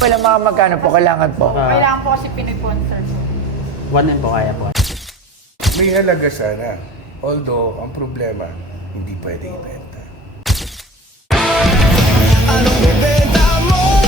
Wala mga magkano po, kailangan po. Kailangan po kasi piniponsor po. 1M po kaya po. May halaga sana. Although, ang problema, hindi pwede ibenta. Anong bibenta mo?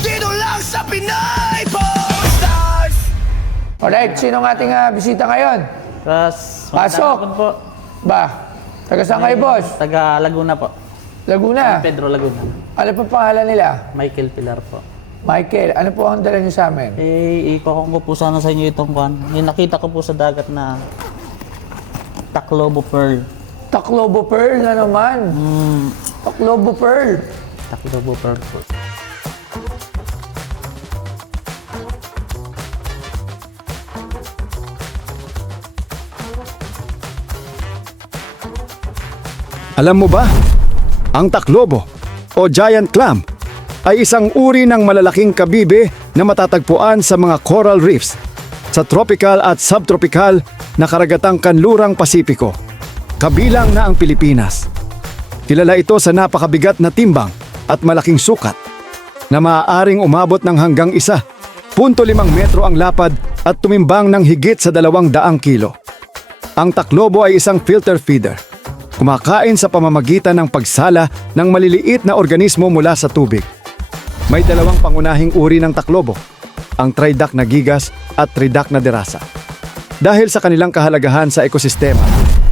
Dito lang sa Pinay Stars! Alright, sino ang ating bisita ngayon? Tapos, Pasok! po. Ba? Taga saan kayo, boss? Taga Laguna po. Laguna. Pedro Laguna. Ano pa pangalan nila? Michael Pilar po. Michael, ano po ang dala niyo sa amin? Ipakong ko po sana sa inyo itong kwan. Yung nakita ko po sa dagat na Taclobo Pearl. Taclobo Pearl na naman. Taclobo Pearl. Taclobo Pearl po. Alam mo ba, ang taklobo o giant clam ay isang uri ng malalaking kabibe na matatagpuan sa mga coral reefs sa tropical at subtropical na karagatang kanlurang Pasipiko, kabilang na ang Pilipinas. Kilala ito sa napakabigat na timbang at malaking sukat na maaaring umabot ng hanggang 1.5 metro ang lapad at tumimbang ng higit sa 200 kilo. Ang taklobo ay isang filter feeder. Kumakain sa pamamagitan ng pagsala ng maliliit na organismo mula sa tubig. May dalawang pangunahing uri ng taklobo, ang Tridacna na gigas at Tridacna na derasa. Dahil sa kanilang kahalagahan sa ekosistema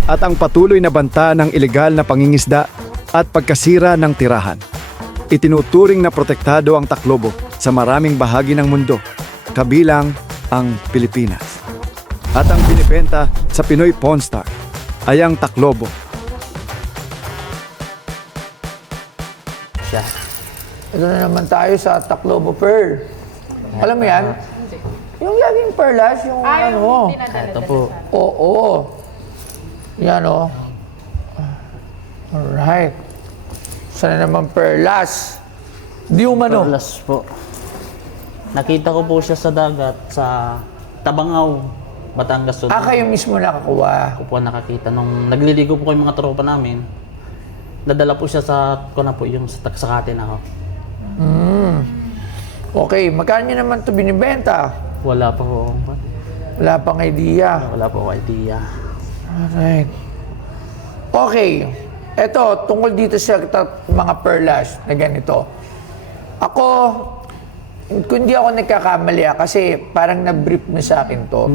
at ang patuloy na banta ng ilegal na pangingisda at pagkasira ng tirahan, itinuturing na protektado ang taklobo sa maraming bahagi ng mundo, kabilang ang Pilipinas. At ang binibenta sa Pinoy Pawn Star ay ang taklobo. Siya. Ito na naman tayo sa Taclobo Pearl. Alam mo yan? Yung laging perlas, yung ano. Yung dinadala Ito po. Oo. Yan o. Alright. Sana naman perlas. Di umano. Perlas po. Nakita ko po siya sa dagat sa Tabangaw, Batangas Sur. Kayo mismo nakakuha. Ako po nakakita nung nagliligo po ko yung mga tropa namin. Nadala po siya sa ko na po yung sa Sakate na ako. Okay, magkano nyo naman ito binibenta? Wala pa po. Wala pang idea. Wala po ako idea. Alright. Okay. Ito, tungkol dito sa mga perlas na ganito. Ako, kung di ako nagkakamali kasi parang na-brief na sa akin to.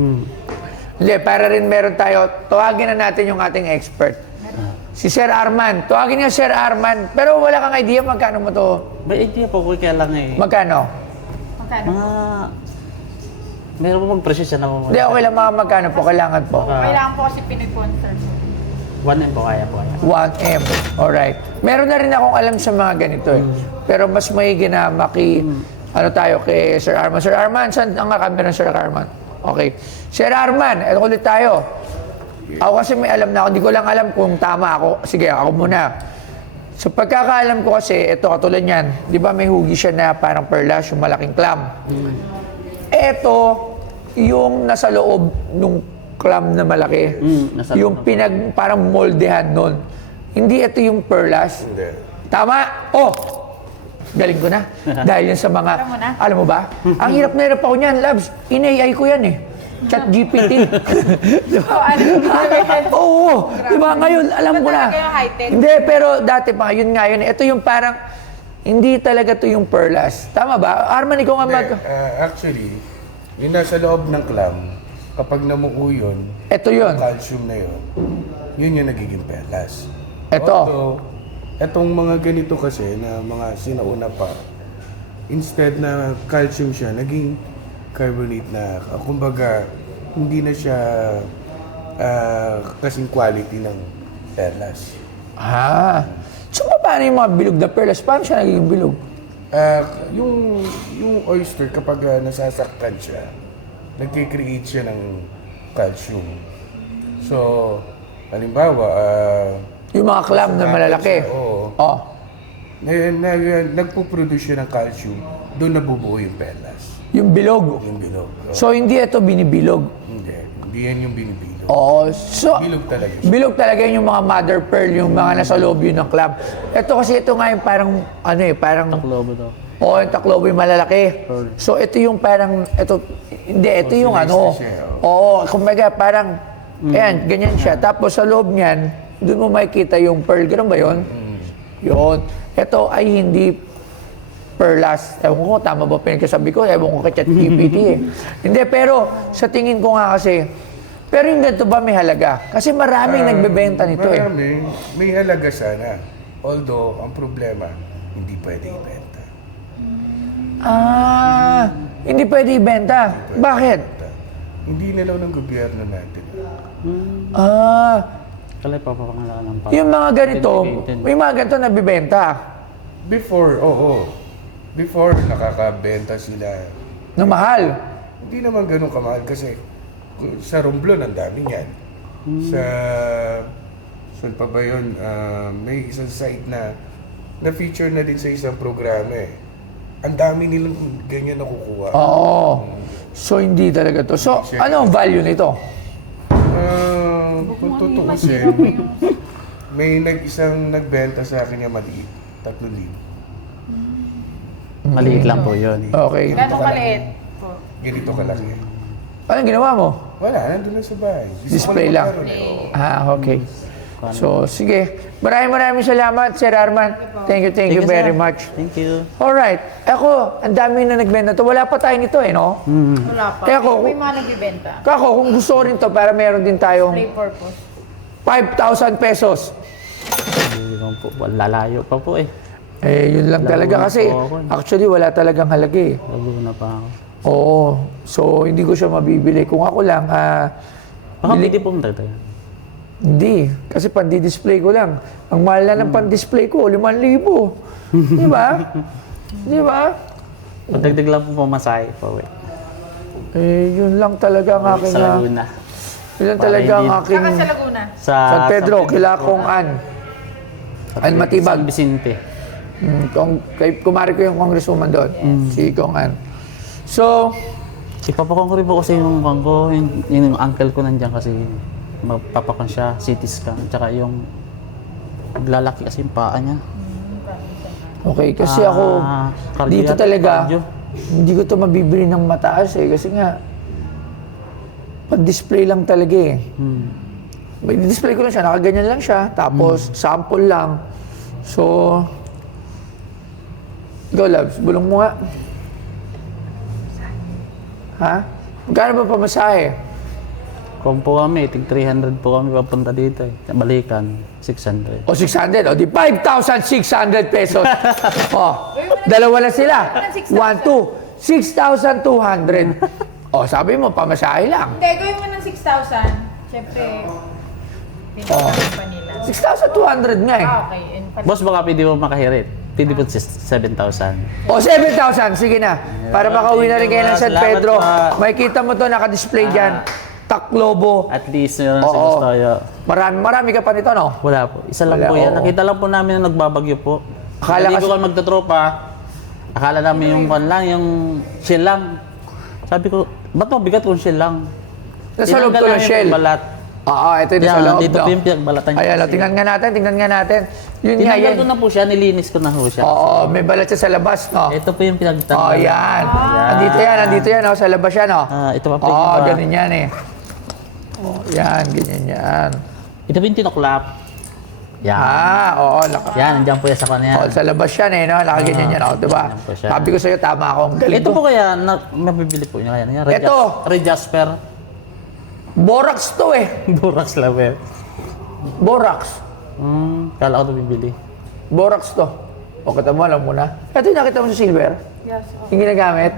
Hindi, para rin meron tayo, tawagin na natin yung ating expert. Si Sir Arman. Tawagin niyo Sir Arman. Pero wala kang idea magkano mo to? May idea po ko kaya lang eh. Magkano? Magkano? Mga... Meron po mag-presyo siya na po. Hindi, okay lang mga magkano po. Kailangan po. Kailangan po kasi piniponsor po. 1M po kaya po. 1M. Alright. Meron na rin akong alam sa mga ganito eh. Pero mas maigi na ano tayo kay Sir Arman. Sir Arman, saan ang camera ng Sir Arman? Okay. Sir Arman, eto ulit tayo. Ako kasi may alam na ako. Hindi ko lang alam kung tama ako. Sige, ako muna. So pagkakaalam ko kasi, ito katulad yan. Di ba may hugi siya na parang perlas, yung malaking clam. Ito, yung nasa loob ng clam na malaki. Nasa Yung loob. parang moldehan nun. Hindi ito yung perlas. Hindi. Tama? Oh! Galing ko na. Dahil yan sa mga... Alam mo na. Alam mo ba? Ang hirap na hirap ako niyan, Labs. In-AI ko yan eh. Chat GPT. Di ba? Oo. Di ba? Ngayon, alam ko na. Iba talaga yung high-tech. Hindi, pero dati pa, yun nga yun. Ito yung parang... Hindi talaga to yung perlas. Tama ba? Arman, ikaw nga mag... Actually, yung nasa loob ng clam, kapag namuo yun, Ito yun. calcium na yun, yun yung nagiging perlas. Ito. Although, etong mga ganito kasi na mga sinauna pa, instead na calcium siya, naging carbonate na, kumbaga, hindi na siya kasing quality ng perlas. So, paano yung mga bilog na perlas? Paano siya nagiging bilog? Yung oyster, kapag nasasaktan siya, nagkikreate siya ng calcium. So, halimbawa, Yung mga clam na malalaki. Oo. Oh. Nagpo-produce siya ng calcium, doon nabubuo yung perlas. Yung bilog. Yung bilog. So, hindi ito binibilog. Hindi yan yung binibili. Oo. So, Bilog talaga siya. bilog talaga yung mga mother pearl, yung mga nasa loob yun ng club. Ito kasi ito nga yung parang, ano eh, parang, Taklobo daw. oo, yung taklobo yung malalaki. So, ito yung parang, ito yung ano. siya, Oo, kumbaga parang, ayan, ganyan siya. Tapos sa loob niyan, doon mo makikita yung pearl. Ganun ba yun? Yun. Ito ay hindi perlas. Ewan ko, tama ba pinagkasabi ko? Ewan ko kay ChatGPT eh. Hindi, pero sa tingin ko nga kasi, pero yung ganito ba may halaga? Kasi maraming nagbebenta nito eh. Marami, may halaga sana. Although, ang problema, hindi pwede ibenta. Ah, hindi pwede ibenta. Bakit? Hindi nalaw ng gobyerno natin. Ah, Kalay pa ng pa. yung mga ganito, Dedicated. may mga ganito nabibenta. Before, oo. Before, nakakabenta sila. Na mahal. Hindi naman ganun kamahal kasi sa Romblon, ang dami niyan. Sa... Saan pa ba yun? May isang site na na-feature na din sa isang programa eh. Ang dami nilang ganyan nakukuha. Oo. So, hindi talaga to. So, ano ang value nito? Kung tutuusin, may isang nagbenta sa akin yung maliit. 3,000. Maliit lang po yun. Okay. Gano'ng kaliit po? Ganito kalaki. Anong ginawa mo? Wala, nandun lang sa bahay. Gusto ko Display lang. magkaroon eh, oo. Ah, okay. So, sige. Maraming salamat, Sir Arman. Thank you very sir. much. Thank you. Alright. Ako, ang dami na nagbenta to. Wala pa tayo nito eh, no? Wala pa. Kaya ako- May mga nagbibenta. Kako, kung gusto ko rin to, para meron din tayong Play purpose. 5,000 pesos. Hindi naman po. Lalayo pa po eh. Eh, yun lang talaga kasi actually wala talagang halaga eh. Lalo na pa ako. Oo. So, hindi ko siya mabibili. Kung ako lang, Baka pwede pong dagdagan. hindi. Kasi pandi-display ko lang. Ang mahal na ng pandi-display ko, 5,000. Di ba? Di ba? Dagdag lang po pamasahe po eh. Eh, yun lang talaga ang aking... Sa Laguna. Yun lang Para talaga ang hindi- aking... Saka sa Laguna. San Pedro, kila Kong An. An Matibag. San Vicente. Kumari ko yung congresswoman doon. Si Kong An. So, Ipapakong ko rin po kasi yung bangko, yung uncle ko nandiyan kasi magpapakon siya, CT scan, tsaka yung lalaki kasi yung paa niya. okay, kasi ako, cardio dito yata, talaga, cardio. hindi ko to mabibili ng mataas eh. Kasi nga, pag-display lang talaga eh. May display ko lang siya, nakaganyan lang siya. Tapos, sample lang. So, go loves, bulong mo nga. Ha? Magkano ba pamasahe? Kung po kami, tig 300 po kami papunta dito eh. Balikan, 600. O 600, o di 5,600 pesos. O, dalawa na sila. 1, 2, 6,200. O, sabi mo, pamasahe lang. Hindi, gawin mo ng 6,000. Siyempre, pinapagawa pa nila. 6,200 nga eh. Okay. Boss, baka pwede mo makahirit. Pwede po 7,000. O, 7,000, sige na. Para makauwi na rin kayo ng San Salamat Pedro. pa. Makikita mo to, naka-display dyan. Taklobo. At least meron si Oo. Boss Toyo. Marami ka pa nito, no? Wala po. Isa lang Wala, po yan. oo. Nakita lang po namin na nagbabagyo po. Akala Hindi kasi- ko kami magtotropa. Akala namin yung pan lang, yung shell lang. Sabi ko, ba't mabigat kung shell lang? Nasa loob to Tinanggal ng namin shell. yung balat. Oo, ito yung nasa Yan, loob. dito no? po yung pinagbalatan niya. Ayan, o, tingnan nga natin. Yun nga, Tinanggal yan. ko na po siya, nilinis ko na po siya. Oo, may balat siya sa labas, no? Ito po yung pinagtanggal. Oh, yan. Nandito yan, oh, sa labas yan, oh. Ito pa po yung Oo, iba. ganun yan eh. Oh, yan, ganyan yan. Ito po yung tinoklap. Yan. Oo, Yan, nandiyan po yan sa kanya. oh, sa labas yan eh, no? Nakaganyan yan, oh, diba? ganyan po siya. Sabi ko sa'yo, tama ako. Ang galing Ito ko. po kaya, mabibili po niya kaya. Red Ito. Red Jasper. Borax to eh. Borax level. Borax. Kala ko ito bibili. Borax to. O, kita mo, alam mo na. Ito yung nakita mo sa silver. Yes. Yung ginagamit.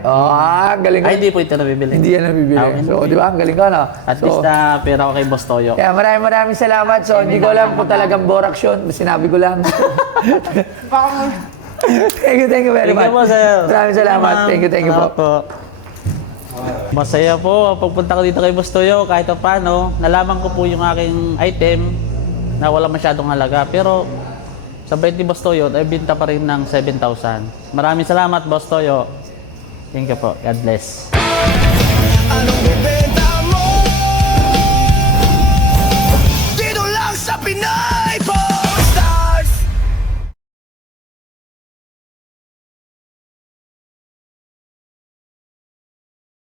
Galing ko. Ay, hindi po ito nabibili. Hindi yan nabibili. Okay. So, di ba? Ang galing ko, no? At So, least na pera ko kay Boss Toyo. kaya maraming salamat. So, hindi ko alam kung talagang borax yun. Sinabi ko lang. Baka mo. Thank you very Thank much. you po, sir. Maraming salamat. Ma'am. Thank you po. Masaya po. Pagpunta ko dito kay Boss Toyo, kahit pa paano, nalaman ko po yung aking item na wala masyadong halaga. Pero sa bait ni Boss Toyo, ay binta pa rin ng 7,000. Maraming salamat, Boss Toyo. Thank you po. God bless. Anong